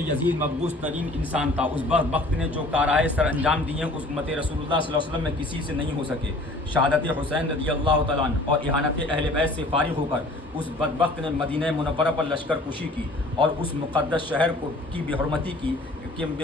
یزید مبعوث ترین انسان تھا، اس وقت نے جو کارائے سر انجام دیے اس امت رسول اللہ صلی اللہ علیہ وسلم میں کسی سے نہیں ہو سکے۔ شہادت حسین رضی اللہ تعالیٰ عنہ اور اہانت اہل بیت سے فارغ ہو کر اس بدبخت نے مدینہ منورہ پر لشکر کشی کی اور اس مقدس شہر کی بے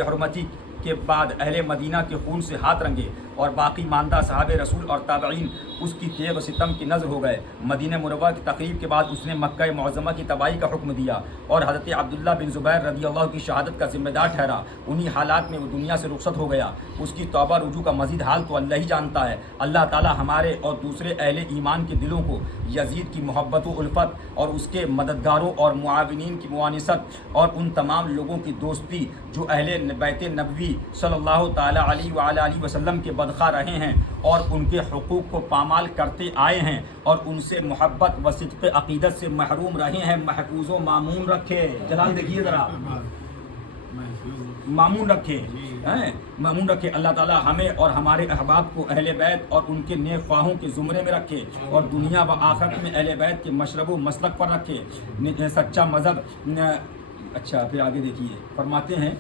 حرمتی کے بعد اہل مدینہ کے خون سے ہاتھ رنگے اور باقی ماندہ صحابہ رسول اور تابعین اس کی تیغ و ستم کی نذر ہو گئے۔ مدینہ منورہ کی تقریب کے بعد اس نے مکہ معظمہ کی تباہی کا حکم دیا اور حضرت عبداللہ بن زبیر رضی اللہ کی شہادت کا ذمہ دار ٹھہرا۔ انہی حالات میں وہ دنیا سے رخصت ہو گیا۔ اس کی توبہ رجوع کا مزید حال تو اللہ ہی جانتا ہے۔ اللہ تعالی ہمارے اور دوسرے اہل ایمان کے دلوں کو یزید کی محبت و الفت اور اس کے مددگاروں اور معاونین کی موانست اور ان تمام لوگوں کی دوستی جو اہل بیت نبوی صلی اللہ تعالی علیہ وآلہ وسلم کے بدخواہ رہے ہیں اور ان کے حقوق کو پامال کرتے آئے ہیں اور ان سے محبت و صدق عقیدت سے محروم رہے ہیں، محفوظ و مامون رکھے۔ جلال دیکھیے ذرا، مامون رکھے، مامون رکھے۔ اللہ تعالی ہمیں اور ہمارے احباب کو اہل بیت اور ان کے نیک خواہوں کے زمرے میں رکھے اور دنیا و آخرت میں اہل بیت کے مشرب و مسلک پر رکھے۔ سچا مذہب۔ اچھا پھر آگے دیکھیے، فرماتے ہیں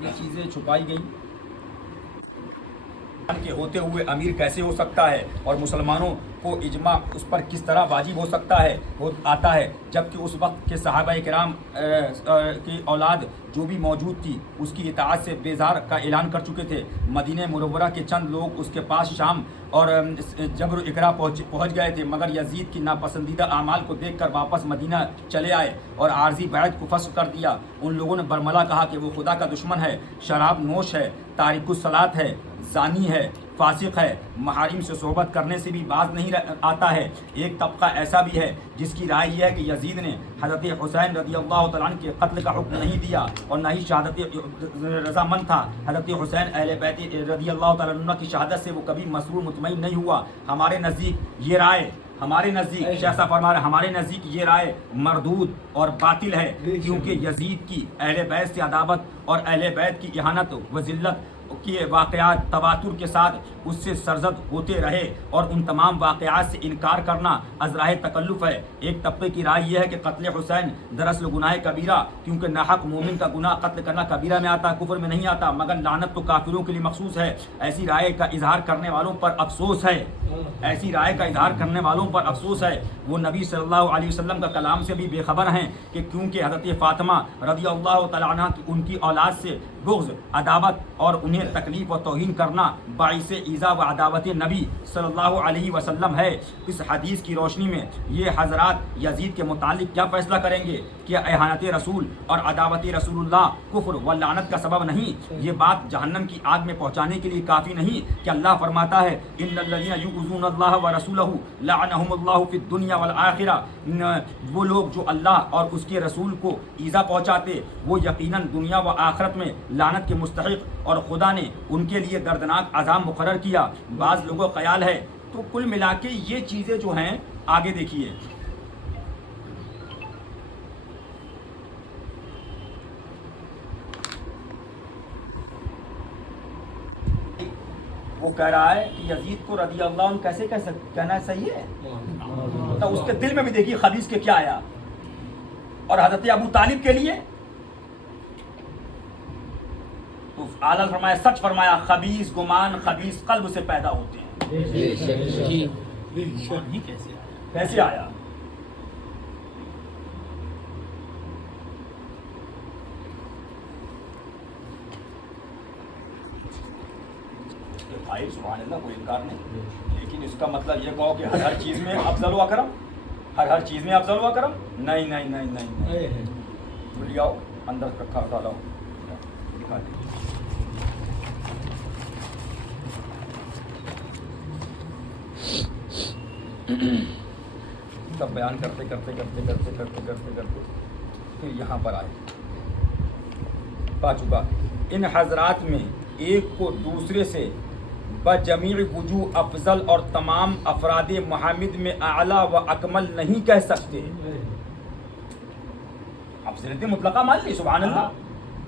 یہ چیزیں چھپائی گئیں کے ہوتے ہوئے امیر کیسے ہو سکتا ہے اور مسلمانوں کو اجماع اس پر کس طرح واجب ہو سکتا ہے آتا ہے، جبکہ اس وقت کے صحابہ کرام کی اولاد جو بھی موجود تھی اس کی اطاعت سے بیزار کا اعلان کر چکے تھے۔ مدینہ منورہ کے چند لوگ اس کے پاس شام اور جبر و اکرا پہنچ گئے تھے، مگر یزید کی ناپسندیدہ اعمال کو دیکھ کر واپس مدینہ چلے آئے اور عارضی بیعت کو فسخ کر دیا۔ ان لوگوں نے برملا کہا کہ وہ خدا کا دشمن ہے، شراب نوش ہے، تارک الصلاۃ ہے، زانی ہے، فاسق ہے، محارم سے صحبت کرنے سے بھی باز نہیں آتا ہے۔ ایک طبقہ ایسا بھی ہے جس کی رائے یہ ہے کہ یزید نے حضرت حسین رضی اللہ تعالیٰ عنہ کے قتل کا حکم نہیں دیا اور نہ ہی شہادت رضامند تھا۔ حضرت حسین اہل بیت رضی اللہ تعالیٰ عنہ کی شہادت سے وہ کبھی مسرور مطمئن نہیں ہوا۔ ہمارے نزدیک یہ رائے شیخ صاحب فرما رہے ہیں، ہمارے نزدیک یہ رائے مردود اور باطل ہے، کیونکہ یزید کی اہل بیت سے عداوت اور اہل بیت کی اہانت و ذلت کے واقعات تواتر کے ساتھ اس سے سرزد ہوتے رہے اور ان تمام واقعات سے انکار کرنا ازراہ تکلف ہے۔ ایک طبقے کی رائے یہ ہے کہ قتل حسین دراصل گناہ کبیرہ، کیونکہ ناحق مومن کا گناہ قتل کرنا کبیرہ میں آتا، کفر میں نہیں آتا، مگر لعنت تو کافروں کے لیے مخصوص ہے۔ ایسی رائے کا اظہار کرنے والوں پر افسوس ہے، وہ نبی صلی اللہ علیہ وسلم کا کلام سے بھی بے خبر ہیں کہ کیونکہ حضرت فاطمہ رضی اللہ تعالیٰ عنہ ان کی اولاد سے بغض، عداوت اور انہیں تکلیف و توہین کرنا باعث ایذا و عداوت نبی صلی اللہ علیہ وسلم ہے۔ اس حدیث کی روشنی میں یہ حضرات یزید کے متعلق کیا فیصلہ کریں گے؟ کیا اہانت رسول اور عداوت رسول اللہ کفر و لعنت کا سبب نہیں؟ یہ بات جہنم کی آگ میں پہنچانے کے لیے کافی نہیں کہ اللہ فرماتا ہے ان الذین یؤذون اللہ ورسولہ لعنہم اللہ فی الدنیا والآخرہ، وہ لوگ جو اللہ اور اس کے رسول کو ایذا پہنچاتے وہ یقیناً دنیا و آخرت میں لعنت کے مستحق اور خدا نے ان کے لیے دردناک عذاب مقرر کیا۔ بعض لوگوں کا خیال ہے تو کل ملا کے یہ چیزیں جو ہیں آگے دیکھیے، وہ کہہ رہا ہے کہ یزید کو رضی اللہ عنہ کیسے کہنا صحیح ہے؟ تو اس کے دل میں بھی دیکھیے خبیث کے کیا آیا، اور حضرت ابو طالب کے لیے تو اعلیٰ فرمایا، سچ فرمایا، خبیث گمان خبیث قلب سے پیدا ہوتے ہیں۔ کیسے آیا؟ بھائی سبحان اللہ، کوئی انکار نہیں، لیکن اس کا مطلب یہ کہو کہ ہر چیز میں افضل و اکرم، ہر چیز میں افضل و اکرم، نہیں نہیں نہیں نہیں، لے آؤ اندر رکھا ڈالا دکھا دیں۔ سب بیان کرتے پھر یہاں پر آئے پا چکا۔ ان حضرات میں ایک کو دوسرے سے بجمیع وجوہ افضل اور تمام افراد محمد میں اعلیٰ و اکمل نہیں کہہ سکتے۔ افضلیت مطلقہ مان لی، سبحان اللہ،